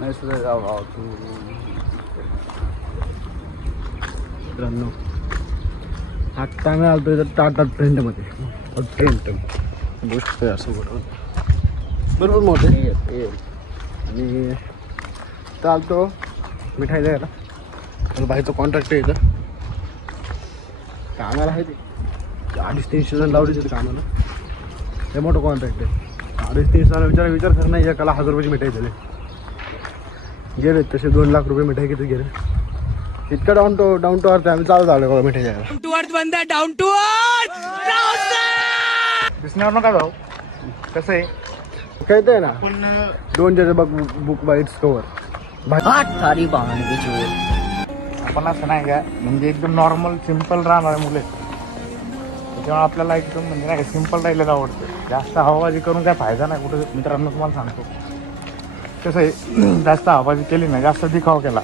नाही सुद्धा जाऊ तू मित्रांनो आत्ता आम्ही आलतो इथं टाटा ट्रेंडमध्ये ट्रेंड गोष्ट आहे असं बरोबर मोठे आणि चालतो मिठाई द्यायला मला बाईचं कॉन्ट्रॅक्ट आहे इथं कामाला आहे ते 250-300 जण लावले तिथे कामाला हे मोठं कॉन्ट्रॅक्ट आहे 250-300 विचार कर नाही एकाला 1000 रुपयाची मिठाई दिले गेले तसे 2 लाख रुपये मिठाई किती गेले इतकं डाऊन टू अर्थ आम्ही चालू झालो बघा मिठाई द्यायला डाऊन टू अर्थ बंदा डाऊन टू अर्थ दिसण्यावर नका जाऊ कसं आहे कळतंय ना पण 2 जण बघ बुक बाईट्स कवर सारी बांगडी आपण असं नाही का म्हणजे एकदम नॉर्मल सिम्पल राहणार मुले त्याच्यामुळे आपल्याला एकदम म्हणजे नाही का सिम्पल राहिलेलं आवडतं जास्त हवाबाजी करून काय फायदा नाही कुठं मित्रांनो तुम्हाला सांगतो कसं आहे जास्त हवाबाजी केली नाही जास्त दिखाव केला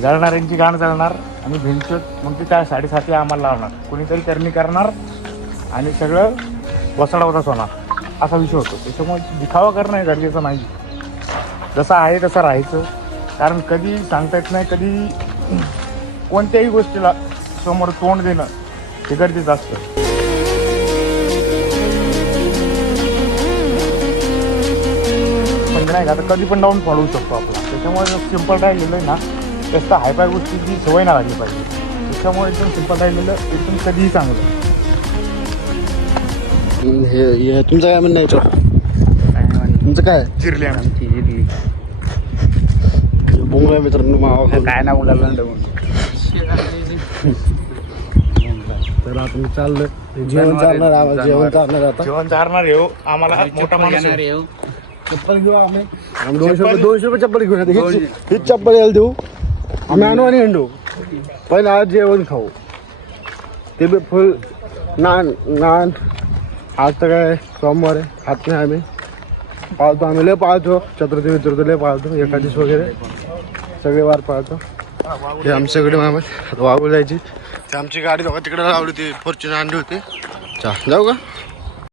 जळणाऱ्यांची गाण जळणार आणि भिंचत मग ती काय 7.5 आम्हाला लावणार कोणीतरी करणी करणार आणि सगळं वसडावताच होणार असा विषय होतो त्याच्यामुळे दिखावा करणं हे गरजेचं नाही जसं आहे तसं राहायचं कारण कधी सांगता येत नाही कधी कोणत्याही गोष्टीला समोर तोंड देणं हे गरजेचं असतं म्हणजे नाही का आता कधी पण डाऊन पडू शकतो आपला त्याच्यामुळे सिम्पल राहिलेलं आहे ना जास्त हायफाय गोष्टीची सवय नाही लागली पाहिजे त्याच्यामुळे एकदम सिम्पल राहिलेलं एकदम कधीही चांगलं हे तुमचं काय म्हणणं याच्यावर तुमचं काय चिरली आमची जिरली बोंगला मित्रांनो मावा काय ना मुलाला तर आता मी चाललोय जेवण चालणार आम्हाला जेवण चालणार आता जेवण चारणार येऊ आम्हाला मोठा माणूस आहे. चप्पल घेऊ आम्ही 200 रुपये चप्पल घेऊन येतो हीच चप्पल यायला देऊ आम्ही आणू आणि हिंडू पहिले आज जेवण खाऊ ते बी फुल नान आज तर काय सोमवार आहे खात नाही आम्ही पाळतो आम्ही लय पाळतो चतुर्थी लय पाळतो एकादश वगैरे सगळे वार पाळतो हे आमच्याकडे मामा वागू जायची ते आमची गाडी बघा तिकडे लावली होती फॉर्च्युनर आणली होती जाऊ का